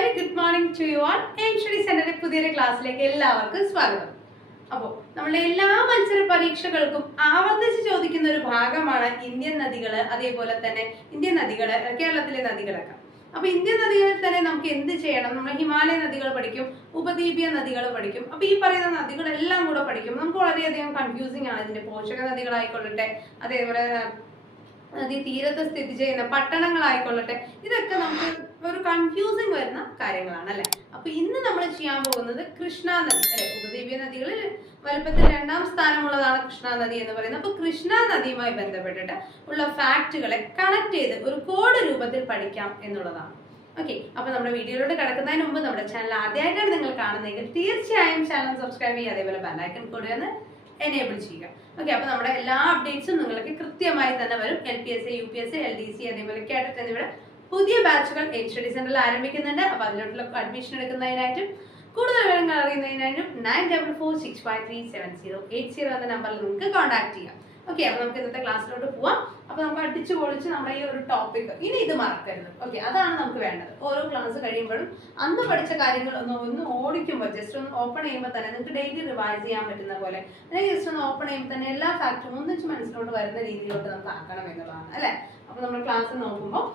Very good morning to you all aim study സെന്ററിന്റെ പുതിയൊരു ക്ലാസ്സിലേക്ക് എല്ലാവർക്കും സ്വാഗതം. അപ്പോൾ നമ്മളെ എല്ലാ മത്സര പരീക്ഷകൾക്കും ആവർത്തിച്ച് ചോദിക്കുന്ന ഒരു ഭാഗമാണ് ഇന്ത്യൻ നദികൾ അതേപോലെ തന്നെ ഇന്ത്യൻ നദികൾ കേരളത്തിലെ നദികളൊക്കെ. അപ്പൊ ഇന്ത്യൻ നദികളിൽ തന്നെ നമുക്ക് എന്ത് ചെയ്യണം? നമ്മൾ ഹിമാലയ നദികൾ പഠിക്കും ഉപദ്വീപീയ നദികൾ പഠിക്കും. അപ്പൊ ഈ പറയുന്ന നദികളെല്ലാം കൂടെ പഠിക്കും. നമുക്ക് വളരെയധികം കൺഫ്യൂസിങ് ആണ്. ഇതിന്റെ പോഷക നദികളായിക്കൊള്ളട്ടെ അതേപോലെ നദീ തീരത്ത് സ്ഥിതി ചെയ്യുന്ന പട്ടണങ്ങളായിക്കൊള്ളട്ടെ ഇതൊക്കെ നമുക്ക് ഒരു കൺഫ്യൂസിങ് വരുന്ന കാര്യങ്ങളാണ് അല്ലെ? അപ്പൊ ഇന്ന് നമ്മൾ ചെയ്യാൻ പോകുന്നത് കൃഷ്ണ നദി അല്ലെ? ഉപദ്വീപ്യ നദികളിൽ വലുപ്പത്തിൽ രണ്ടാം സ്ഥാനമുള്ളതാണ് കൃഷ്ണ നദി എന്ന് പറയുന്നത്. അപ്പൊ കൃഷ്ണ നദിയുമായി ബന്ധപ്പെട്ടിട്ട് ഉള്ള ഫാക്റ്റുകളെ കണക്ട് ചെയ്ത് ഒരു കോഡ് രൂപത്തിൽ പഠിക്കാം എന്നുള്ളതാണ്. ഓക്കെ അപ്പൊ നമ്മുടെ വീഡിയോയിലോട്ട് കിടക്കുന്നതിന് മുമ്പ് നമ്മുടെ ചാനൽ ആദ്യമായിട്ടാണ് നിങ്ങൾ കാണുന്നതെങ്കിൽ തീർച്ചയായും ചാനൽ സബ്സ്ക്രൈബ് ചെയ്യുക അതേപോലെ ബെല്ലൈക്കൺ കൂടെ ഒന്ന് എനേബിൾ ചെയ്യുക. ഓക്കെ അപ്പൊ നമ്മുടെ എല്ലാ അപ്ഡേറ്റ്സും നിങ്ങൾക്ക് കൃത്യമായി തന്നെ വരും. L P S U P S L D C അതേപോലെ കേട്ടറ്റ് എന്നിവയുടെ പുതിയ ബാച്ചുകൾ എൻ സ്റ്റഡി സെന്ററിൽ ആരംഭിക്കുന്നുണ്ട്. അപ്പൊ അതിലോട്ടുള്ള അഡ്മിഷൻ എടുക്കുന്നതിനായിട്ടും കൂടുതൽ വിവരങ്ങൾ അറിയുന്നതിനായിട്ടും nine double four six five three seven zero eight zero എന്ന നമ്പറിൽ നിങ്ങൾക്ക് കോൺടാക്ട് ചെയ്യാം. ഓക്കെ അപ്പൊ നമുക്ക് ഇന്നത്തെ ക്ലാസ്സിലോട്ട് പോവാം. അപ്പൊ നമുക്ക് അടിച്ചു പൊളിച്ച് നമ്മുടെ ഈ ഒരു ടോപ്പിക് ഇനി ഇത് മറക്കരുത്. ഓക്കെ അതാണ് നമുക്ക് വേണ്ടത്. ഓരോ ക്ലാസ് കഴിയുമ്പോഴും അന്ന് പഠിച്ച കാര്യങ്ങൾ ഒന്ന് ഒന്ന് ഓടിക്കുമ്പോൾ ജസ്റ്റ് ഒന്ന് ഓപ്പൺ ചെയ്യുമ്പോൾ തന്നെ നിങ്ങൾക്ക് ഡെയിലി റിവൈസ് ചെയ്യാൻ പറ്റുന്ന പോലെ. അല്ലെങ്കിൽ ജസ്റ്റ് ഒന്ന് ഓപ്പൺ ചെയ്യുമ്പോൾ തന്നെ എല്ലാ ഫാക്ടറും ഒന്നിച്ച് മനസ്സിലോട്ട് വരുന്ന രീതിയിലോട്ട് നമുക്ക് ആക്കണം എന്നുള്ളതാണ്. അല്ലെ? അപ്പൊ നമ്മൾ ക്ലാസ് നോക്കുമ്പോൾ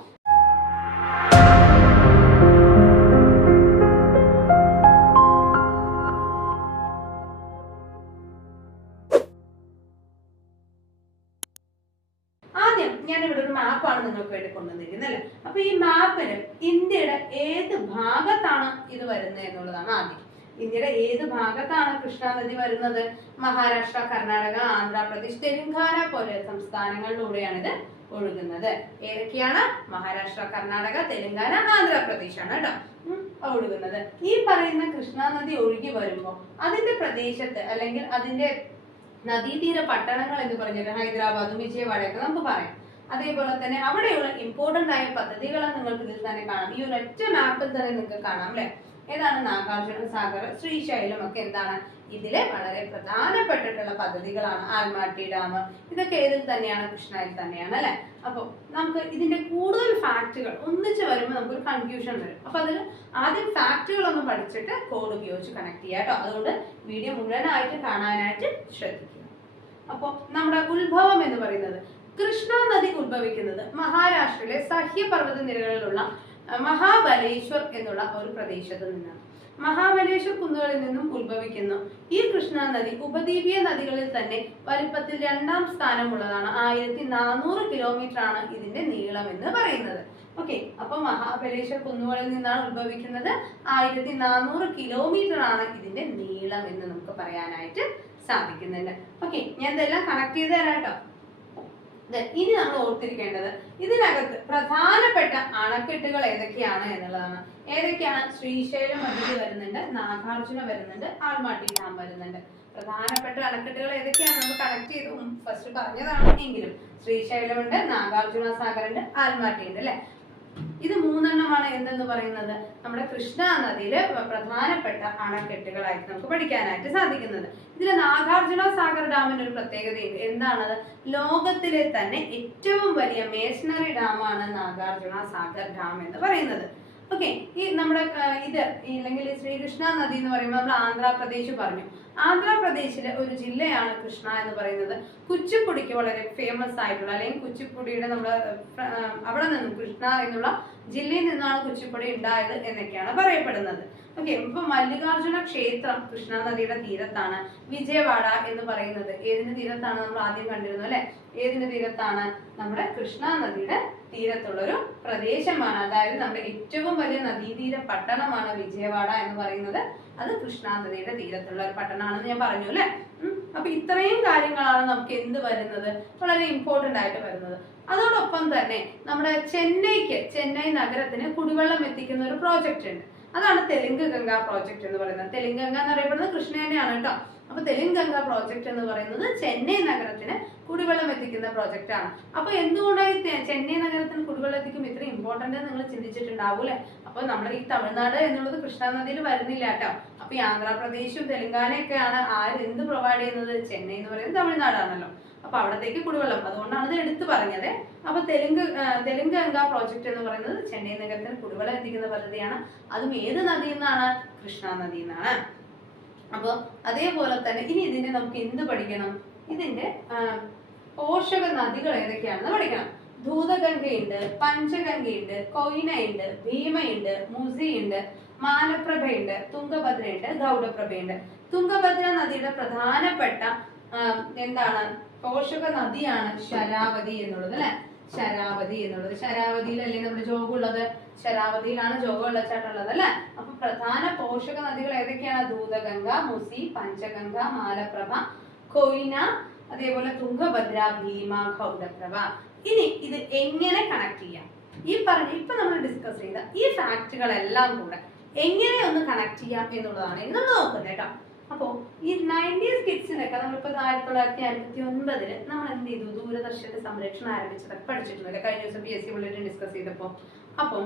ആദ്യം ഞാൻ ഇവിടെ ഒരു ഈ ഇന്ത്യയുടെ ഏത് ഭാഗത്താണ് ഇത് വരുന്നത് ആദ്യം. ഇന്ത്യയുടെ ഏത് ഭാഗത്താണ് വരുന്നത്? മഹാരാഷ്ട്ര കർണാടക ആന്ധ്രാപ്രദേശ് തെലുങ്കാന പോലെ സംസ്ഥാനങ്ങളിലൂടെയാണ് ഇത് ഒഴുകുന്നത്. ഏതൊക്കെയാണ്? മഹാരാഷ്ട്ര കർണാടക തെലങ്കാന ആന്ധ്രാപ്രദേശ് ആണ് കേട്ടോ. ഒഴുകുന്നത്. ഈ പറയുന്ന കൃഷ്ണ നദി ഒഴുകി വരുമ്പോൾ അതിന്റെ പ്രദേശത്ത് അല്ലെങ്കിൽ അതിന്റെ നദീതീര പട്ടണങ്ങൾ എന്ന് പറഞ്ഞിട്ട് ഹൈദരാബാദും വിജയവാഡയൊക്കെ നമുക്ക് പറയാം. അതേപോലെ തന്നെ അവിടെയുള്ള ഇമ്പോർട്ടന്റ് ആയ പദ്ധതികളെ നിങ്ങൾക്ക് ഇതിൽ തന്നെ കാണാം. ഈ ഒരു ഒറ്റ മാപ്പിൽ തന്നെ നിങ്ങൾക്ക് കാണാം അല്ലെ? ഏതാണ് നാഗാർജുന സാഗർ ശ്രീശൈലം ഒക്കെ എന്താണ്? ഇതിലെ വളരെ പ്രധാനപ്പെട്ടിട്ടുള്ള പദ്ധതികളാണ് ആൽമാട്ടി ഡാം. ഇതൊക്കെ ഏതിൽ തന്നെയാണ്? കൃഷ്ണയിൽ തന്നെയാണ് അല്ലെ? അപ്പൊ നമുക്ക് ഇതിന്റെ കൂടുതൽ ഫാക്റ്റുകൾ ഒന്നിച്ച് വരുമ്പോൾ നമുക്കൊരു കൺഫ്യൂഷൻ വരും. അപ്പൊ അതിൽ ആദ്യം ഫാക്റ്റുകൾ ഒന്ന് പഠിച്ചിട്ട് കോഡ് ഉപയോഗിച്ച് കണക്ട് ചെയ്യാം കേട്ടോ. അതുകൊണ്ട് വീഡിയോ മുഴുവനായിട്ട് കാണാനായിട്ട് ശ്രദ്ധിക്കുക. അപ്പോൾ നമ്മുടെ ഉത്ഭവം എന്ന് പറയുന്നത് കൃഷ്ണ നദി ഉത്ഭവിക്കുന്നത് മഹാരാഷ്ട്രയിലെ സഹ്യപർവത നിരകളിലുള്ള അഹ്, മഹാബലേശ്വർ എന്നുള്ള ഒരു പ്രദേശത്ത് നിന്നാണ്. മഹാബലേശ്വർ കുന്നുകളിൽ നിന്നും ഉത്ഭവിക്കുന്നു. ഈ കൃഷ്ണ നദി ഉപദ്വീപീയ നദികളിൽ തന്നെ വലിപ്പത്തിൽ രണ്ടാം സ്ഥാനമുള്ളതാണ്. ആയിരത്തി നാനൂറ് കിലോമീറ്റർ ആണ് ഇതിന്റെ നീളം എന്ന് പറയുന്നത്. ഓക്കെ അപ്പൊ മഹാബലേശ്വർ കുന്നുകളിൽ നിന്നാണ് ഉത്ഭവിക്കുന്നത്. ആയിരത്തി നാനൂറ് കിലോമീറ്റർ ആണ് ഇതിന്റെ നീളം എന്ന് നമുക്ക് പറയാനായിട്ട് സാധിക്കുന്നുണ്ട്. ഓക്കെ ഞാൻ ഇതെല്ലാം കണക്ട് ചെയ്ത് തരാം കേട്ടോ. ഇനി നമ്മൾ ഓർത്തിരിക്കേണ്ടത് ഇതിനകത്ത് പ്രധാനപ്പെട്ട അണക്കെട്ടുകൾ ഏതൊക്കെയാണ് എന്നുള്ളതാണ്. ഏതൊക്കെയാണ്? ശ്രീശൈലം അതിഥി വരുന്നുണ്ട് നാഗാർജുന വരുന്നുണ്ട് ആൾമാട്ടി ഡാം വരുന്നുണ്ട്. പ്രധാനപ്പെട്ട അണക്കെട്ടുകൾ ഏതൊക്കെയാണ്? നമ്മൾ കണക്ട് ചെയ്ത്. ഫസ്റ്റ് പറഞ്ഞതാണ് എങ്കിലും. ശ്രീശൈലമുണ്ട് നാഗാർജുന ആൽമാട്ടി ഉണ്ട് അല്ലെ? ഇത് മൂന്നെണ്ണമാണ് എന്തെന്ന് പറയുന്നത്? നമ്മുടെ കൃഷ്ണ നദിയിലെ പ്രധാനപ്പെട്ട അണക്കെട്ടുകളായിട്ട് നമുക്ക് പഠിക്കാനായിട്ട് സാധിക്കുന്നത്. ഇതിൽ നാഗാർജുന സാഗർ ഡാമിന് ഒരു പ്രത്യേകതയുണ്ട്. എന്താണത്? ലോകത്തിലെ തന്നെ ഏറ്റവും വലിയ മേഷനറി ഡാമാണ് നാഗാർജുന സാഗർ ഡാം എന്ന് പറയുന്നത്. ഓക്കെ ഈ നമ്മുടെ ഇത് അല്ലെങ്കിൽ ശ്രീകൃഷ്ണ നദി എന്ന് പറയുമ്പോൾ നമ്മൾ ആന്ധ്രാപ്രദേശ് പറഞ്ഞു. ആന്ധ്രാപ്രദേശിലെ ഒരു ജില്ലയാണ് കൃഷ്ണ എന്ന് പറയുന്നത്. കുച്ചിപ്പുടിക്ക് വളരെ ഫേമസ് ആയിട്ടുള്ള അല്ലെങ്കിൽ കുച്ചിപ്പുടിയുടെ നമ്മൾ അവിടെ നിന്നും കൃഷ്ണ എന്നുള്ള ജില്ലയിൽ നിന്നാണ് കുച്ചിപ്പുടി ഉണ്ടായത് എന്നൊക്കെയാണ് പറയപ്പെടുന്നത്. ഓക്കെ ഇപ്പൊ മല്ലികാർജുന ക്ഷേത്രം കൃഷ്ണ നദിയുടെ തീരത്താണ്. വിജയവാഡ എന്ന് പറയുന്നത്. ഏതിന്റെ തീരത്താണ് നമ്മൾ ആദ്യം കണ്ടിരുന്നു അല്ലെ? ഏതിന്റെ തീരത്താണ്? നമ്മുടെ കൃഷ്ണ നദിയുടെ തീരത്തുള്ള ഒരു പ്രദേശമാണ്. അതായത് നമ്മുടെ ഏറ്റവും വലിയ നദീതീര പട്ടണമാണ് വിജയവാഡ എന്ന് പറയുന്നത്. അത് കൃഷ്ണ നദിയുടെ തീരത്തുള്ള ഒരു പട്ടണമാണെന്ന് ഞാൻ പറഞ്ഞു അല്ലെ? അപ്പൊ ഇത്രയും കാര്യങ്ങളാണ് നമുക്ക് എന്ത് വരുന്നത്? വളരെ ഇമ്പോർട്ടന്റ് ആയിട്ട് വരുന്നത്. അതോടൊപ്പം തന്നെ നമ്മുടെ ചെന്നൈക്ക് ചെന്നൈ നഗരത്തിന് കുടിവെള്ളം എത്തിക്കുന്ന ഒരു പ്രോജക്റ്റ് ഉണ്ട്. അതാണ് തെലുങ്ക് ഗംഗ പ്രോജക്റ്റ് എന്ന് പറയുന്നത്. തെലുങ്ക് ഗംഗ എന്ന് അറിയപ്പെടുന്നത് കൃഷ്ണേനെയാണ് കേട്ടോ. അപ്പൊ തെലുങ്ക് ഗംഗ പ്രോജക്റ്റ് എന്ന് പറയുന്നത് ചെന്നൈ നഗരത്തിന് കുടിവെള്ളം എത്തിക്കുന്ന പ്രോജക്റ്റ് ആണ്. അപ്പൊ എന്തുകൊണ്ടാണ് ചെന്നൈ നഗരത്തിന് കുടിവെള്ളം എത്തിക്കും ഇത്ര ഇമ്പോർട്ടന്റ് നിങ്ങൾ ചിന്തിച്ചിട്ടുണ്ടാവൂലേ അപ്പൊ നമ്മുടെ ഈ തമിഴ്നാട് എന്നുള്ളത് കൃഷ്ണ നദിയിൽ വരുന്നില്ല കേട്ടോ. അപ്പൊ ഈ ആന്ധ്രാപ്രദേശും തെലുങ്കാനയൊക്കെയാണ് ആര് എന്ത് പ്രൊവൈഡ് ചെയ്യുന്നത്? ചെന്നൈ എന്ന് പറയുന്നത് തമിഴ്നാടാണല്ലോ. അപ്പൊ അവിടത്തേക്ക് കുടിവെള്ളം. അതുകൊണ്ടാണ് ഇത് എടുത്തു പറഞ്ഞത്. അപ്പൊ തെലുങ്ക് തെലുങ്ക് ഗംഗ പ്രോജക്റ്റ് എന്ന് പറയുന്നത് ചെന്നൈ നഗരത്തിന് കുടിവെള്ളം എത്തിക്കുന്ന പദ്ധതിയാണ്. അതും ഏത് നദിയിൽ നിന്നാണ്? കൃഷ്ണ നദിയിൽ നിന്നാണ്. അപ്പോൾ അതേപോലെ തന്നെ ഇനി ഇതിന്റെ നമുക്ക് എന്ത് പഠിക്കണം? ഇതിന്റെ പോഷക നദികൾ ഏതൊക്കെയാണെന്ന് പഠിക്കണം. ധൂതഗംഗയുണ്ട് പഞ്ചഗംഗയുണ്ട് കൊയ്നയുണ്ട് ഭീമയുണ്ട് മുസിയുണ്ട് മാലപ്രഭയുണ്ട് തുംഗഭദ്രയുണ്ട് ഗൗഡപ്രഭയുണ്ട്. തുംഗഭദ്ര നദിയുടെ പ്രധാനപ്പെട്ട എന്താണ്? പോഷക നദിയാണ് ശരാവതി എന്നുള്ളത് അല്ലെ? ശരാവതി എന്നുള്ളത്. ശരാവതിയിലല്ലേ നമ്മുടെ ജോഗുള്ളത് ശരാവതിയിലാണ് ജോഗ വെള്ളച്ചാട്ടമുള്ളത് അല്ലെ? അപ്പൊ പ്രധാന പോഷക നദികൾ ഏതൊക്കെയാണ്? ദൂതഗംഗ മുസി പഞ്ചഗംഗ മാലപ്രഭ കൊയ്ന അതേപോലെ തുംഗഭദ്ര ഭീമ ഗൗഡപ്രഭ ഇനി ഇത് എങ്ങനെ കണക്ട് ചെയ്യാം? ഈ പറഞ്ഞ ഇപ്പൊ നമ്മൾ ഡിസ്കസ് ചെയ്ത ഈ ഫാക്റ്റുകളെല്ലാം കൂടെ എങ്ങനെ ഒന്ന് കണക്ട് ചെയ്യാം എന്നുള്ളതാണ്. ഇന്ന് നമ്മൾ നോക്കുന്നത് കേട്ടോ. അപ്പോ ഈ നയന്റീസ് കിഡ്സിനൊക്കെ നമ്മളിപ്പോ ആയിരത്തി തൊള്ളായിരത്തി അൻപത്തി ഒൻപതിൽ നമ്മൾ എന്ത് ചെയ്തു ദൂരദർശന്റെ സംരക്ഷണം ആരംഭിച്ചതൊക്കെ പഠിച്ചിട്ടുണ്ടല്ലേ? കഴിഞ്ഞ ദിവസം P S C bulletin discuss ചെയ്തപ്പോ. അപ്പം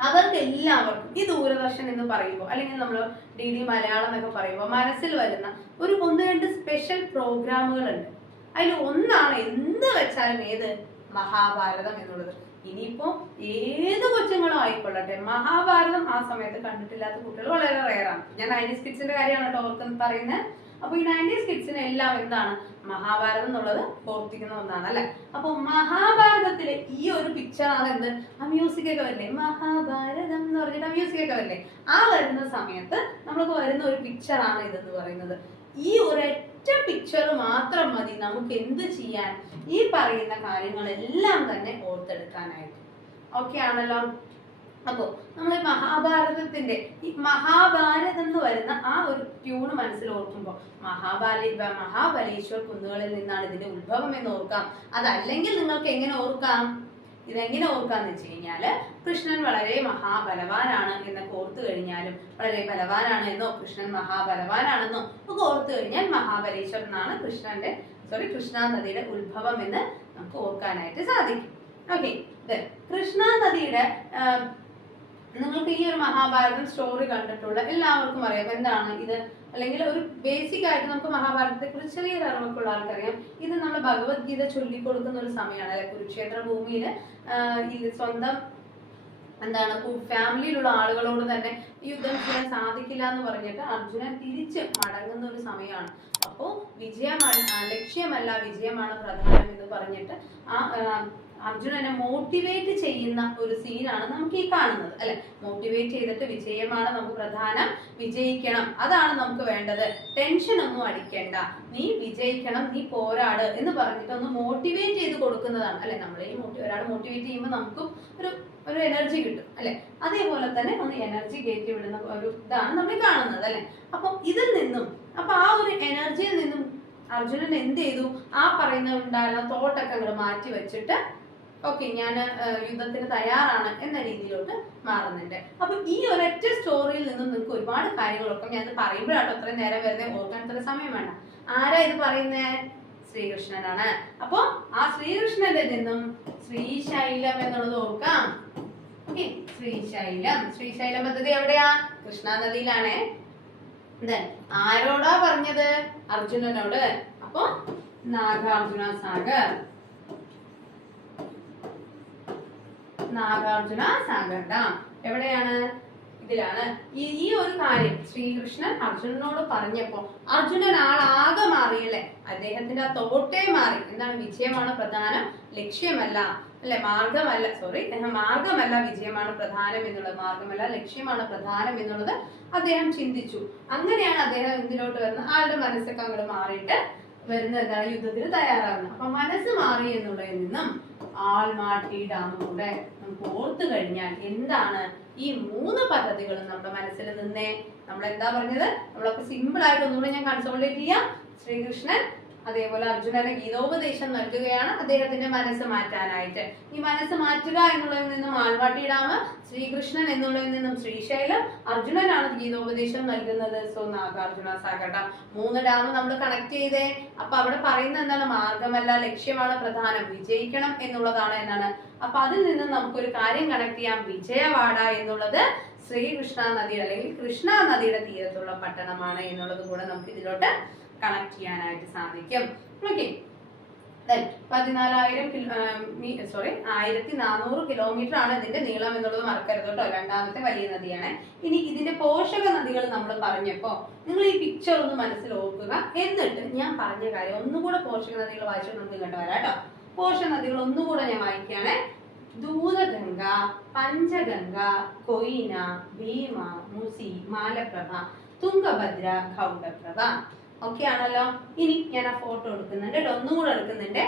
അവർക്ക് എല്ലാവർക്കും ഈ ദൂരദർശൻ എന്ന് പറയുമ്പോൾ അല്ലെങ്കിൽ നമ്മൾ ഡി ഡി മലയാളം എന്നൊക്കെ പറയുമ്പോൾ മനസ്സിൽ വരുന്ന ഒരു ഒന്ന് രണ്ട് സ്പെഷ്യൽ പ്രോഗ്രാമുകളുണ്ട് അതിൽ ഒന്നാണ് എന്ത് വെച്ചാലും ഏത്? മഹാഭാരതം എന്നുള്ളത്. ഇനിയിപ്പോ ഏത് കൊച്ചുങ്ങളും ആയിക്കൊള്ളട്ടെ. മഹാഭാരതം ആ സമയത്ത് കണ്ടിട്ടില്ലാത്ത കുട്ടികൾ വളരെ റയറാണ് ഞാൻ നയന്റീസ് കിഡ്സിന്റെ കാര്യമാണ് കേട്ടോ ഓർക്കുന്ന പറയുന്നത്. അപ്പൊ ഈ നയന്റീസ് കിഡ്സിന് എല്ലാം എന്താണ്? മഹാഭാരതം എന്നുള്ളത് ഓർത്തിക്കുന്ന ഒന്നാണ് അല്ലെ? അപ്പൊ മഹാഭാരതത്തിലെ ഈ ഒരു പിക്ചർ ആണ് എന്ത്? ആ മ്യൂസിക് ഒക്കെ വരില്ലേ? മഹാഭാരതം എന്ന് പറഞ്ഞിട്ട് ആ മ്യൂസിക് ഒക്കെ വരില്ലേ? ആ വരുന്ന സമയത്ത് നമ്മൾക്ക് വരുന്ന ഒരു പിക്ചർ ആണ് ഇതെന്ന് പറയുന്നത്. ഈ ഒരൊറ്റ പിക്ചർ മാത്രം മതി നമുക്ക് എന്ത് ചെയ്യാൻ? ഈ പറയുന്ന കാര്യങ്ങളെല്ലാം തന്നെ ഓർത്തെടുക്കാനായിട്ട്. ഓക്കെ ആണല്ലോ? അപ്പോ നമ്മൾ മഹാഭാരതത്തിന്റെ ഈ മഹാഭാരതം എന്ന് വരുന്ന ആ ഒരു ട്യൂണ് മനസ്സിൽ ഓർക്കുമ്പോൾ മഹാബാലി മഹാബലേശ്വർ കുന്നുകളിൽ നിന്നാണ് ഇതിന്റെ ഉത്ഭവം എന്ന് ഓർക്കാം. അതല്ലെങ്കിൽ നിങ്ങൾക്ക് എങ്ങനെ ഓർക്കാം? ഇതെങ്ങനെ ഓർക്കാന്ന് വെച്ച് കഴിഞ്ഞാൽ കൃഷ്ണൻ വളരെ മഹാബലവാനാണ് എന്നൊക്കെ ഓർത്തു കഴിഞ്ഞാലും വളരെ ബലവാനാണ് എന്നോ കൃഷ്ണൻ മഹാബലവാനാണെന്നോ ഒക്കെ ഓർത്തു കഴിഞ്ഞാൽ മഹാബലേശ്വർ എന്നാണ് കൃഷ്ണന്റെ സോറി കൃഷ്ണ നദിയുടെ ഉത്ഭവം എന്ന് നമുക്ക് ഓർക്കാനായിട്ട് സാധിക്കും. ഓക്കെ കൃഷ്ണ നദിയുടെ നിങ്ങൾക്ക് ഈ ഒരു മഹാഭാരതം സ്റ്റോറി കണ്ടിട്ടുള്ള എല്ലാവർക്കും അറിയാം. എന്താണ് ഇത്? അല്ലെങ്കിൽ ഒരു ബേസിക് ആയിട്ട് നമുക്ക് മഹാഭാരതത്തെ കുറിച്ച് ചെറിയൊരു അറിവൊക്കെയുള്ള ആൾക്കറിയാം. ഇത് നമ്മൾ ഭഗവത്ഗീത ചൊല്ലിക്കൊടുക്കുന്ന ഒരു സമയമാണ് അല്ലെ? കുരുക്ഷേത്ര ഭൂമിയിൽ ഇത് സ്വന്തം എന്താണ് ഫാമിലിയിലുള്ള ആളുകളോട് തന്നെ യുദ്ധം ചെയ്യാൻ സാധിക്കില്ല എന്ന് പറഞ്ഞിട്ട് അർജുനൻ തിരിച്ച് മടങ്ങുന്ന ഒരു സമയമാണ്. അപ്പോൾ വിജയമാണ് ലക്ഷ്യമല്ല വിജയമാണ് പ്രധാനം എന്ന് പറഞ്ഞിട്ട് ആ അർജുനനെ മോട്ടിവേറ്റ് ചെയ്യുന്ന ഒരു സീനാണ് നമുക്ക് ഈ കാണുന്നത് അല്ലെ? മോട്ടിവേറ്റ് ചെയ്തിട്ട് വിജയമാണ് നമുക്ക് പ്രധാനം. വിജയിക്കണം അതാണ് നമുക്ക് വേണ്ടത്. ടെൻഷൻ ഒന്നും അടിക്കേണ്ട. നീ വിജയിക്കണം നീ പോരാട് എന്ന് പറഞ്ഞിട്ട് ഒന്ന് മോട്ടിവേറ്റ് ചെയ്ത് കൊടുക്കുന്നതാണ് അല്ലെ? നമ്മളെ ഒരാൾ മോട്ടിവേറ്റ് ചെയ്യുമ്പോൾ നമുക്കും ഒരു ഒരു എനർജി കിട്ടും അല്ലെ? അതേപോലെ തന്നെ ഒന്ന് എനർജി കയറ്റി വിടുന്ന ഒരു ഇതാണ് നമ്മൾ കാണുന്നത് അല്ലെ? അപ്പം ഇതിൽ നിന്നും അപ്പൊ ആ ഒരു എനർജിയിൽ നിന്നും അർജുനൻ എന്ത് ചെയ്തു? ആ പറയുന്ന ഉണ്ടായിരുന്ന തോട്ടൊക്കെ അങ്ങോട്ട് മാറ്റി വെച്ചിട്ട് ഓക്കെ ഞാൻ യുദ്ധത്തിന് തയ്യാറാണ് എന്ന രീതിയിലോട്ട് മാറുന്നുണ്ട്. അപ്പൊ ഈ ഒരൊറ്റ സ്റ്റോറിയിൽ നിന്നും നിങ്ങൾക്ക് ഒരുപാട് കാര്യങ്ങളൊക്കെ ഞാൻ പറയുമ്പോഴാട്ടോ അത്രയും നേരം വരുന്നത് ഓർക്കാൻ അത്ര സമയം വേണ്ട. ആരാ ഇത് പറയുന്നത് ശ്രീകൃഷ്ണനാണ്. അപ്പൊ ആ ശ്രീകൃഷ്ണന്റെ നിന്നും ശ്രീശൈലം എന്നുള്ളത് ഓർക്കാം. ഓക്കെ ശ്രീശൈലം. ശ്രീശൈലം പദ്ധതി എവിടെയാ? കൃഷ്ണ നദിയിലാണേ ആരോടാ പറഞ്ഞത്? അർജുനനോട്. അപ്പൊ നാഗാർജുന സാഗർ. നാഗാർജുന സാഗർ എവിടെയാണ്? ഇതിലാണ്. ഈ ഒരു കാര്യം ശ്രീകൃഷ്ണൻ അർജുനനോട് പറഞ്ഞപ്പോ അർജുനൻ ആളാകെ മാറിയല്ലേ അദ്ദേഹത്തിന്റെ ആ തോട്ടേ മാറി. എന്താണ് വിജയമാണ് പ്രധാനം? ലക്ഷ്യമല്ല. അല്ലെ? മാർഗമല്ല. സോറി അദ്ദേഹം മാർഗമല്ല വിജയമാണ് പ്രധാനം എന്നുള്ളത്. മാർഗമല്ല ലക്ഷ്യമാണ് പ്രധാനം എന്നുള്ളത് അദ്ദേഹം ചിന്തിച്ചു. അങ്ങനെയാണ് അദ്ദേഹം എന്തിനോട്ട് വരുന്നത്? ആളുടെ മനസ്സൊക്കെ അങ്ങോട്ട് മാറിയിട്ട് വരുന്ന എന്താണ് യുദ്ധത്തിന് തയ്യാറാകുന്നത്. അപ്പൊ മനസ്സ് മാറി എന്നുള്ളതിൽ നിന്നും ആൾമാട്ടി ഡാം കൂടെ നമുക്ക് ഓർത്തു കഴിഞ്ഞാൽ എന്താണ് ഈ മൂന്ന് പദ്ധതികളും നമ്മുടെ മനസ്സിൽ നിന്നേ നമ്മൾ എന്താ പറഞ്ഞത്? നമ്മളൊക്കെ സിമ്പിൾ ആയിട്ട് ഒന്നുകൂടെ ഞാൻ കൺസോൾട്ടേറ്റ് ചെയ്യാം. ശ്രീകൃഷ്ണൻ അതേപോലെ അർജുനന് ഗീതോപദേശം നൽകുകയാണ് അദ്ദേഹത്തിന്റെ മനസ്സ് മാറ്റാനായിട്ട്. ഈ മനസ്സ് മാറ്റുക എന്നുള്ളതിൽ നിന്നും ആൾവാട്ടി ഡാം ശ്രീകൃഷ്ണൻ എന്നുള്ളതിൽ നിന്നും ശ്രീശൈലം അർജുനനാണ് ഗീതോപദേശം നൽകുന്നത്. സോ നാഗാർജുന സാഗർ ഡാം മൂന്ന് ഡാം നമ്മൾ കണക്ട് ചെയ്തേ. അപ്പൊ അവിടെ പറയുന്ന എന്താണ്? മാർഗമല്ല ലക്ഷ്യമാണ് പ്രധാനം. വിജയിക്കണം എന്നുള്ളതാണ് എന്നാണ്. അപ്പൊ അതിൽ നിന്നും നമുക്കൊരു കാര്യം കണക്ട് ചെയ്യാം. വിജയവാഡ എന്നുള്ളത് ശ്രീകൃഷ്ണ നദി അല്ലെങ്കിൽ കൃഷ്ണ നദിയുടെ തീരത്തുള്ള പട്ടണമാണ് എന്നുള്ളത് കൂടെ നമുക്ക് ഇതിലോട്ട് കണക്ട് ചെയ്യാനായിട്ട് സാധിക്കും. ഓക്കെ പതിനാലായിരം സോറി ആയിരത്തി നാനൂറ് കിലോമീറ്റർ ആണ് ഇതിന്റെ നീളം എന്നുള്ളത് മറക്കരുത് കേട്ടോ. രണ്ടാമത്തെ വലിയ നദിയാണ്. ഇനി ഇതിന്റെ പോഷക നദികൾ നമ്മൾ പറഞ്ഞപ്പോ നിങ്ങൾ ഈ പിക്ചർ ഒന്ന് മനസ്സിൽ ഓർക്കുക. എന്നിട്ട് ഞാൻ പറഞ്ഞ കാര്യം ഒന്നുകൂടെ പോഷക നദികൾ വായിച്ചു നമുക്ക് കണ്ടു വരാം കേട്ടോ. പോഷക നദികൾ ഒന്നുകൂടെ ഞാൻ വായിക്കുകയാണ്. ദൂതഗംഗ പഞ്ചഗംഗ കൊയിന ഭീമ മുസി മാലപ്രഭ തുംഗഭദ്ര ഗൗഡപ്രഭ. ഓക്കെ ആണല്ലോ? ഇനി ഞാൻ ആ ഫോട്ടോ എടുക്കുന്നുണ്ട് കേട്ടോ. ഒന്നും കൂടെ എടുക്കുന്നുണ്ട്.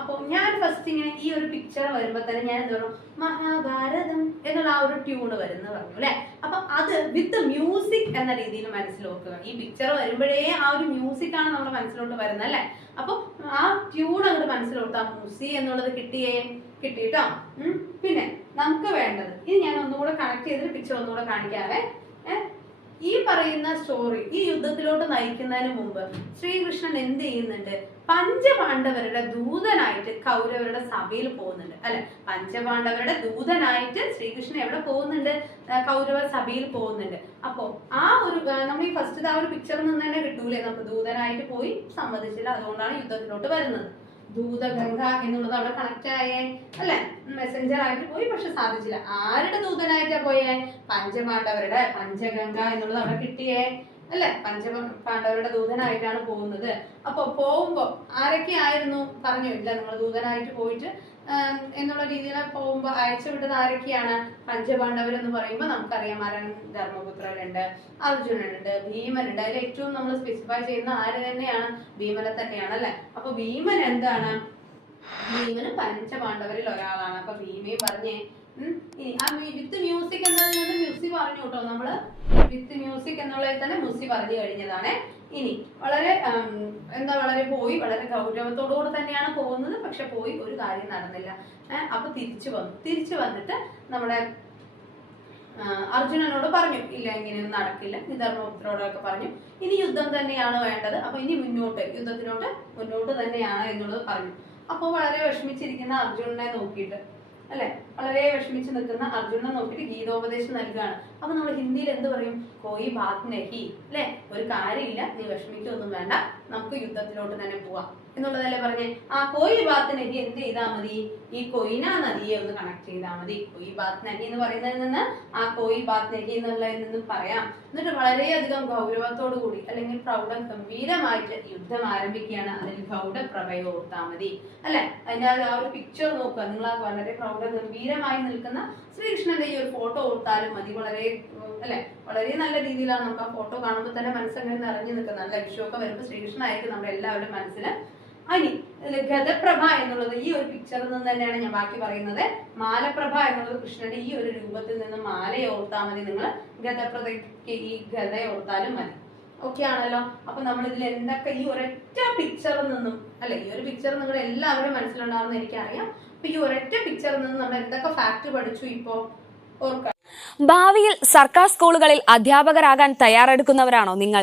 അപ്പോൾ ഞാൻ ഫസ്റ്റ് ഇങ്ങനെ ഈ ഒരു പിക്ചർ വരുമ്പോൾ തന്നെ ഞാൻ എന്താ പറഞ്ഞു മഹാഭാരതം എന്നുള്ള ആ ഒരു ട്യൂണ് വരുന്ന പറഞ്ഞു അല്ലെ? അപ്പൊ അത് വിത്ത് മ്യൂസിക് എന്ന രീതിയിൽ മനസ്സിലോക്കുക. ഈ പിക്ചർ വരുമ്പോഴേ ആ ഒരു മ്യൂസിക് ആണ് നമ്മുടെ മനസ്സിലോട്ട് വരുന്നത് അല്ലെ? അപ്പൊ ആ ട്യൂൺ അങ്ങോട്ട് മനസ്സിലോട്ട് ആ മ്യൂസി എന്നുള്ളത് കിട്ടിയേ? കിട്ടിട്ടോ. പിന്നെ നമുക്ക് വേണ്ടത് ഇത് ഞാൻ ഒന്നുകൂടെ കണക്ട് ചെയ്തിട്ട് പിക്ചർ ഒന്നുകൂടെ കാണിക്കാവേ? ഈ പറയുന്ന സ്റ്റോറി ഈ യുദ്ധത്തിലോട്ട് നയിക്കുന്നതിന് മുമ്പ് ശ്രീകൃഷ്ണൻ എന്ത് ചെയ്യുന്നുണ്ട്? പഞ്ചപാണ്ഡവരുടെ ദൂതനായിട്ട് കൗരവരുടെ സഭയിൽ പോകുന്നുണ്ട്. അല്ലെ? പഞ്ചപാണ്ഡവരുടെ ദൂതനായിട്ട് ശ്രീകൃഷ്ണൻ എവിടെ പോകുന്നുണ്ട്? കൗരവ സഭയിൽ പോകുന്നുണ്ട്. അപ്പോ ആ ഒരു നമ്മൾ ഈ ഫസ്റ്റ് ആ ഒരു പിക്ചറിൽ നിന്ന് തന്നെ കിട്ടൂലേ? നമുക്ക് ദൂതനായിട്ട് പോയി സമ്മതിച്ചില്ല. അതുകൊണ്ടാണ് യുദ്ധത്തിലോട്ട് വരുന്നത്. ദൂതഗംഗ എന്നുള്ളത് അവിടെ കണക്ട് ആയേ. അല്ലെ? മെസ്സഞ്ചർ ആയിട്ട് പോയി പക്ഷെ സാധിച്ചില്ല. ആരുടെ ദൂതനായിട്ടാ പോയേ? പഞ്ചപാണ്ഡവരുടെ പഞ്ചഗംഗ എന്നുള്ളത് അവിടെ കിട്ടിയേ. അല്ലെ? പഞ്ചമ പാണ്ഡവരുടെ ദൂതനായിട്ടാണ് പോകുന്നത്. അപ്പൊ പോകുമ്പോ ആരൊക്കെ ആയിരുന്നു? പറഞ്ഞു ഇല്ല നിങ്ങൾ ദൂതനായിട്ട് പോയിട്ട് എന്നുള്ള രീതിയിൽ പോകുമ്പോ അയച്ചു വിടുന്ന ആരൊക്കെയാണ്? പഞ്ചപാണ്ഡവർ എന്ന് പറയുമ്പോൾ നമുക്കറിയാം ആരാണ്? ധർമ്മപുത്രനുണ്ട് അർജുനനുണ്ട് ഭീമനുണ്ട്. അതിൽ ഏറ്റവും നമ്മൾ സ്പെസിഫൈ ചെയ്യുന്ന ആര് തന്നെയാണ്? ഭീമനെ തന്നെയാണ് അല്ലെ? അപ്പൊ ഭീമൻ എന്താണ്? ഭീമന് പഞ്ചപാണ്ഡവരിൽ ഒരാളാണ്. അപ്പൊ ഭീമയും പറഞ്ഞേ ഇനി ആ വിത്ത് മ്യൂസിക് എന്നതിനകത്ത് മ്യൂസി പറഞ്ഞു കേട്ടോ നമ്മൾ. വിത്ത് മ്യൂസിക് എന്നുള്ളതിൽ തന്നെ മുസി പറഞ്ഞു കഴിഞ്ഞതാണ്. ഇനി വളരെ എന്താ വളരെ പോയി വളരെ ഗൗരവത്തോടുകൂടി തന്നെയാണ് പോകുന്നത്. പക്ഷെ പോയി ഒരു കാര്യം നടന്നില്ല. അപ്പൊ തിരിച്ചു വന്നു. തിരിച്ചു വന്നിട്ട് നമ്മുടെ അർജുനനോട് പറഞ്ഞു ഇല്ല ഇങ്ങനെയൊന്നും നടക്കില്ല. നിധർമ്മപുത്രോടൊക്കെ പറഞ്ഞു. ഇനി യുദ്ധം തന്നെയാണ് വേണ്ടത്. അപ്പൊ ഇനി മുന്നോട്ട് യുദ്ധത്തിനോട്ട് മുന്നോട്ട് തന്നെയാണ് എന്നുള്ളത് പറഞ്ഞു. അപ്പോൾ വളരെ വിഷമിച്ചിരിക്കുന്ന അർജുനനെ നോക്കിയിട്ട്. അല്ലെ? വളരെ വിഷമിച്ച് നിൽക്കുന്ന അർജുനനെ നോക്കിയിട്ട് ഗീതോപദേശം നൽകുകയാണ് അപ്പൊ നമ്മൾ ഹിന്ദിയിൽ എന്ത് പറയും? കോയി ബാത് നഹി അല്ലെ? ഒരു കാര്യമില്ല നീ വിഷമിക്കൊന്നും വേണ്ട. നമുക്ക് യുദ്ധത്തിലോട്ട് തന്നെ പോവാം. എന്നുള്ളതല്ലേ പറഞ്ഞേ? ആ കോയി ബാത്ത് നദി എന്ത് ചെയ്താൽ മതി? ഈ കൊയ്ന നദിയെ ഒന്ന് കണക്ട് ചെയ്താൽ മതി. കോയി ബാത്ത് നദി എന്ന് പറയുന്നതിൽ നിന്ന് ആ കോയി ബാത്ത് നദി എന്നുള്ളതിൽ നിന്ന് പറയാം. എന്നിട്ട് വളരെയധികം ഗൗരവത്തോടു കൂടി അല്ലെങ്കിൽ പ്രൗഢം ഗംഭീരമായിട്ട് യുദ്ധം ആരംഭിക്കുകയാണ്. അതിൽ ഗൗഡപ്രഭയോ ഓർത്താൽ മതി. അല്ലെ? അതിന്റെ ആ ഒരു പിക്ചർ നോക്കുക. നിങ്ങൾ ആ വളരെ പ്രൗഢ ഗംഭീരമായി നിൽക്കുന്ന ശ്രീകൃഷ്ണന്റെ ഈ ഒരു ഫോട്ടോ ഓർത്താലും മതി. വളരെ അല്ലെ? വളരെ നല്ല രീതിയിലാണ് നമുക്ക് ആ ഫോട്ടോ കാണുമ്പോൾ തന്നെ മനസ്സങ്ങനെ നിറഞ്ഞു നിൽക്കുന്നത്. നല്ല വിഷയമൊക്കെ വരുമ്പോൾ ശ്രീകൃഷ്ണനായിരിക്കും നമ്മുടെ എല്ലാവരുടെ മനസ്സിൽ ഇതിൽ ഗതപ്രഭ എന്നുള്ളത് ഈ ഒരു പിക്ചറിൽ നിന്ന് തന്നെയാണ് ഞാൻ ബാക്കി പറയുന്നത്. മാലപ്രഭ എന്നുള്ളത് കൃഷ്ണന്റെ ഈ ഒരു രൂപത്തിൽ നിന്ന് മാലയെ ഓർത്താൽ മതി നിങ്ങൾ ഗതപ്രഭയ്ക്ക് ഈ ഗതയോർത്താലും മതി. ഓക്കെ ആണല്ലോ? അപ്പൊ നമ്മൾ ഇതിൽ എന്തൊക്കെ ഈ ഒരൊറ്റ പിക്ചറിൽ നിന്നും അല്ലെ ഈ ഒരു പിക്ചർ നിങ്ങൾ എല്ലാവരും മനസ്സിലുണ്ടാവുന്ന എനിക്കറിയാം. അപ്പൊ ഈ ഒരൊറ്റ പിക്ചറിൽ നിന്ന് നമ്മൾ എന്തൊക്കെ ഫാക്ട് പഠിച്ചു ഇപ്പോ? ഓർക്കാം. ഭാവിയിൽ സർക്കാർ സ്കൂളുകളിൽ അധ്യാപകരാകാൻ തയ്യാറെടുക്കുന്നവരാണോ നിങ്ങൾ?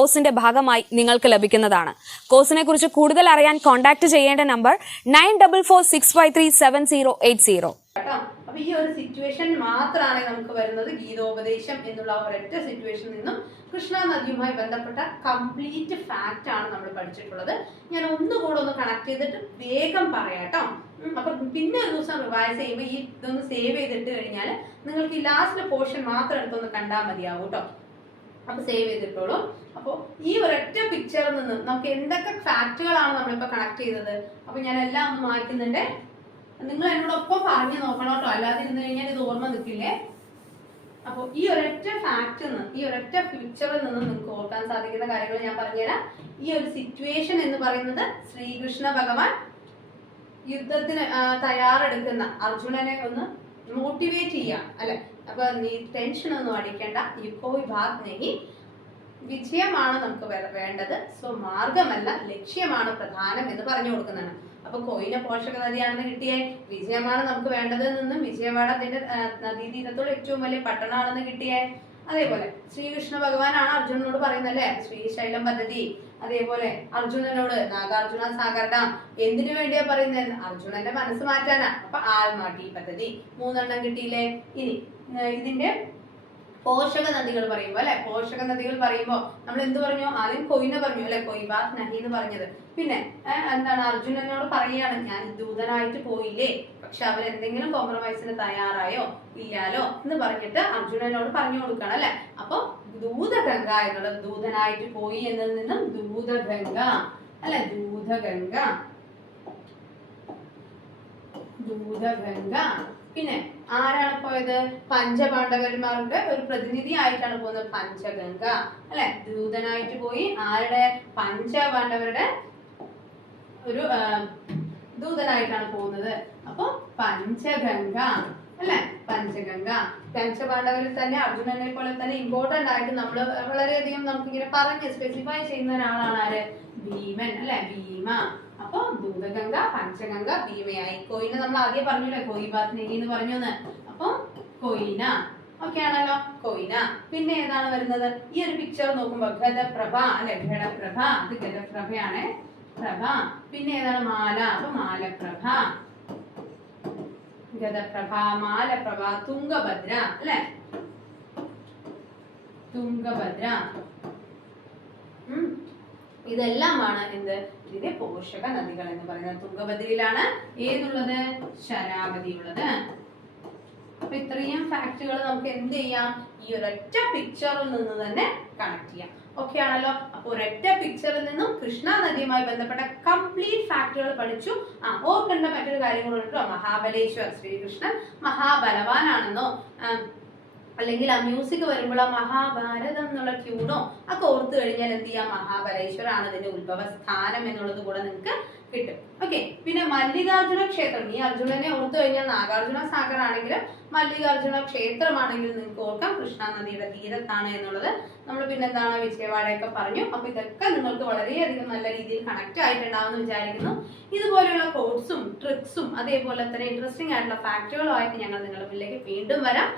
കോഴ്സിന്റെ ഭാഗമായി നിങ്ങൾക്ക് ലഭിക്കുന്നതാണ്. കോഴ്സിനെ കുറിച്ച് കൂടുതൽ അറിയാൻ കോൺടാക്ട് ചെയ്യേണ്ട number nine double four six five three seven zero eight zero. അപ്പൊ ഈ ഒരു സിറ്റുവേഷൻ മാത്രമാണ് നമുക്ക് വരുന്നത് ഗീതോപദേശം എന്നുള്ള ഒരൊറ്റ സിറ്റുവേഷനിൽ നിന്നും കൃഷ്ണ നദിയുമായി ബന്ധപ്പെട്ട കംപ്ലീറ്റ് ഫാക്റ്റ് ആണ് നമ്മൾ പഠിച്ചിട്ടുള്ളത്. ഞാൻ ഒന്നുകൂടെ ഒന്ന് കണക്ട് ചെയ്തിട്ട് വേഗം പറയാട്ടോ അപ്പൊ പിന്നെ ഒരു ദിവസം റിവൈസ് ചെയ്യുമ്പോൾ ഈ ഇതൊന്ന് സേവ് ചെയ്തിട്ട് കഴിഞ്ഞാൽ നിങ്ങൾക്ക് ഈ ലാസ്റ്റ് പോർഷൻ മാത്രം എടുത്തൊന്ന് കണ്ടാൽ മതിയാവും കേട്ടോ. അപ്പൊ സേവ് ചെയ്തിട്ടോളൂ. അപ്പോൾ ഈ ഒരൊറ്റ പിക്ചറിൽ നിന്ന് നമുക്ക് എന്തൊക്കെ ഫാക്റ്റുകളാണ് നമ്മളിപ്പോ കണക്ട് ചെയ്തത്? അപ്പൊ ഞാൻ എല്ലാം ഒന്ന് മാറ്റുന്നുണ്ട് നിങ്ങൾ എന്നോടൊപ്പം പറഞ്ഞു നോക്കണം കേട്ടോ. അല്ലാതെ ഇരുന്ന് കഴിഞ്ഞാൽ ഇത് ഓർമ്മ നിൽക്കില്ലേ? അപ്പോൾ ഈ ഒരൊറ്റ ഫാക്റ്റിൽ നിന്ന് ഈ ഒരൊറ്റ പിക്ചറിൽ നിന്ന് നിങ്ങൾക്ക് ഓർക്കാൻ സാധിക്കുന്ന കാര്യങ്ങൾ ഞാൻ പറഞ്ഞുതരാം. ഈ ഒരു സിറ്റുവേഷൻ എന്ന് പറയുന്നത് ശ്രീകൃഷ്ണ ഭഗവാൻ യുദ്ധത്തിന് തയ്യാറെടുക്കുന്ന അർജുനനെ ഒന്ന് മോട്ടിവേറ്റ് ചെയ്യാം. അല്ലെ? അപ്പൊ നീ ടെൻഷൻ ഒന്നും അടിക്കേണ്ട. യുക്കോയ് ഭാഗ് നെഹി വിജയമാണ് നമുക്ക് വേണ്ടത്. സോ മാർഗമല്ല ലക്ഷ്യമാണ് പ്രധാനം എന്ന് പറഞ്ഞു കൊടുക്കുന്നതാണ്. അപ്പൊ കൊയിന പോഷക നദിയാണെന്ന് കിട്ടിയേ വിജയമാണ് നമുക്ക് വേണ്ടത് നിന്നും വിജയവാഡ അതിന്റെ നദീ തീരത്തോട് ഏറ്റവും വലിയ പട്ടണമാണെന്ന് കിട്ടിയേ. അതേപോലെ ശ്രീകൃഷ്ണ ഭഗവാനാണ് അർജുനനോട് പറയുന്നത് അല്ലേ? ശ്രീശൈലം പദ്ധതി. അതേപോലെ അർജുനനോട് നാഗാർജുന സാഗർ എന്തിനു വേണ്ടിയാ പറയുന്നത് അർജുനന്റെ മനസ്സ് മാറ്റാനാ. അപ്പൊ ആൽമാട്ടി പദ്ധതി മൂന്നെണ്ണം കിട്ടിയില്ലേ? ഇനി ഇതിന്റെ പോഷക നദികൾ പറയുമ്പോ അല്ലെ? പോഷക നദികൾ പറയുമ്പോ നമ്മൾ എന്ത് പറഞ്ഞു? ആദ്യം കൊയ്ന പറഞ്ഞു അല്ലെ? കൊയ്ബാത് നഹി എന്ന് പറഞ്ഞത്. പിന്നെ എന്താണ്? അർജുനനോട് പറയാണ് ഞാൻ ദൂതനായിട്ട് പോയില്ലേ? പക്ഷെ അവരെന്തെങ്കിലും കോംപ്രമൈസിന് തയ്യാറായോ? ഇല്ലാലോ? എന്ന് പറഞ്ഞിട്ട് അർജുനനോട് പറഞ്ഞു കൊടുക്കണം അല്ലെ? അപ്പൊ ദൂതഗംഗ എന്നുള്ളത് ദൂതനായിട്ട് പോയി എന്നതിൽ നിന്നും ദൂതഗംഗ അല്ലെ? ദൂതഗംഗ. ദൂതഗംഗ. പിന്നെ ആരാണ് പോയത്? പഞ്ചപാണ്ഡവന്മാരുടെ ഒരു പ്രതിനിധി ആയിട്ടാണ് പോകുന്നത് പഞ്ചഗംഗ അല്ലെ? ദൂതനായിട്ട് പോയി ആരുടെ? പഞ്ചപാണ്ഡവരുടെ ഒരു ദൂതനായിട്ടാണ് പോകുന്നത്. അപ്പൊ പഞ്ചഗംഗ അല്ലെ? പഞ്ചഗംഗ. പഞ്ചപാണ്ഡവരിൽ തന്നെ അർജുനനെ പോലെ തന്നെ ഇമ്പോർട്ടന്റ് ആയിട്ട് നമ്മൾ വളരെയധികം നമുക്ക് ഇങ്ങനെ പറഞ്ഞ് സ്പെസിഫൈ ചെയ്യുന്ന ഒരാളാണ് ആര്? ഭീമൻ അല്ലെ? ഭീമ. അപ്പൊ ദൂതഗംഗ പഞ്ചഗംഗ ഭീമയായി. കൊയിന നമ്മൾ ആദ്യം പറഞ്ഞില്ലേ? കൊയി നെഹി എന്ന് പറഞ്ഞു അപ്പൊ കൊയിന. ഓക്കെ ആണല്ലോ? കൊയിന. പിന്നെ ഏതാണ് വരുന്നത്? ഈ ഒരു പിക്ചർ നോക്കുമ്പോ ഗതപ്രഭ അല്ലെ? ഗതപ്രഭ അത് ഗതപ്രഭയാണ് പ്രഭ. പിന്നെ ഏതാണ് മാല? അപ്പൊ മാലപ്രഭ. ഗതപ്രഭ മാലപ്രഭ തുംഗഭദ്ര അല്ലെ? തുംഗഭദ്ര. ഇതെല്ലാമാണ് എന്ത്? ഇതിന്റെ പോഷക നദികൾ എന്ന് പറയുന്നത്. തുംഗഭദ്രയിലാണ് ഏതുള്ളത്? ശരാവതി ഉള്ളത് അപ്പൊ ഇത്രയും ഫാക്ടുകൾ നമുക്ക് എന്ത് ചെയ്യാം? ഈ ഒരൊറ്റ പിക്ചറിൽ നിന്ന് തന്നെ കണക്ട് ചെയ്യാം. ഓക്കെ ആണല്ലോ അപ്പൊ ഒരൊറ്റ പിക്ചറിൽ നിന്നും കൃഷ്ണ നദിയുമായി ബന്ധപ്പെട്ട കംപ്ലീറ്റ് ഫാക്ടുകൾ പഠിച്ചു. ആ ഓർക്കേണ്ട മറ്റൊരു കാര്യങ്ങളുണ്ട് മഹാബലേശ്വർ ശ്രീകൃഷ്ണൻ മഹാബലവാനാണെന്നോ അല്ലെങ്കിൽ ആ മ്യൂസിക് വരുമ്പോൾ ആ മഹാഭാരതം എന്നുള്ള ട്യൂണോ ഒക്കെ ഓർത്തു കഴിഞ്ഞാൽ എന്ത് ചെയ്യാം? മഹാബലേശ്വരാണ് ഇതിന്റെ ഉത്ഭവ സ്ഥാനം എന്നുള്ളത് കൂടെ നിങ്ങൾക്ക് കിട്ടും. ഓക്കെ പിന്നെ മല്ലികാർജുന ക്ഷേത്രം. ഈ അർജുനനെ ഓർത്തു കഴിഞ്ഞാൽ നാഗാർജുന സാഗർ ആണെങ്കിലും മല്ലികാർജുന ക്ഷേത്രമാണെങ്കിൽ നിങ്ങൾക്ക് ഓർക്കാം. കൃഷ്ണ നദിയുടെ തീരത്താണ് എന്നുള്ളത്. നമ്മൾ പിന്നെ എന്താണ് വിജയവാഡയൊക്കെ പറഞ്ഞു. അപ്പൊ ഇതൊക്കെ നിങ്ങൾക്ക് വളരെയധികം നല്ല രീതിയിൽ കണക്ട് ആയിട്ടുണ്ടാവും എന്ന് വിചാരിക്കുന്നു. ഇതുപോലെയുള്ള കോഴ്സും ട്രിക്സും അതേപോലെ തന്നെ ഇൻട്രസ്റ്റിംഗ് ആയിട്ടുള്ള ഫാക്ടുകളുമായിട്ട് ഞങ്ങൾ നിങ്ങളുടെ മുന്നിലേക്ക് വീണ്ടും വരാം.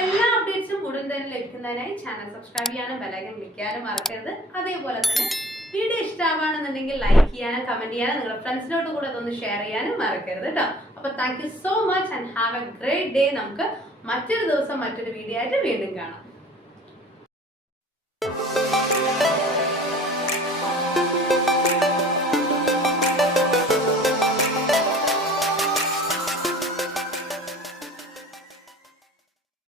എല്ലാ അപ്ഡേറ്റ്സും ഉടൻ തന്നെ ലഭിക്കുന്നതിനായി ചാനൽ സബ്സ്ക്രൈബ് ചെയ്യാനും ബെലൈക്കൻ ക്ലിക്ക് മറക്കരുത്. അതേപോലെ തന്നെ വീഡിയോ ഇഷ്ടമാണെന്നുണ്ടെങ്കിൽ ലൈക്ക് ചെയ്യാനും കമന്റ് ചെയ്യാനും നിങ്ങളുടെ ഫ്രണ്ട്സിനോട് കൂടെ അതൊന്ന് ഷെയർ ചെയ്യാനും മറക്കരുത് കേട്ടോ അപ്പൊ thank you so much and have a great day നമുക്ക് മറ്റൊരു ദിവസം മറ്റൊരു വീഡിയോ ആയിട്ട് വീണ്ടും കാണാം.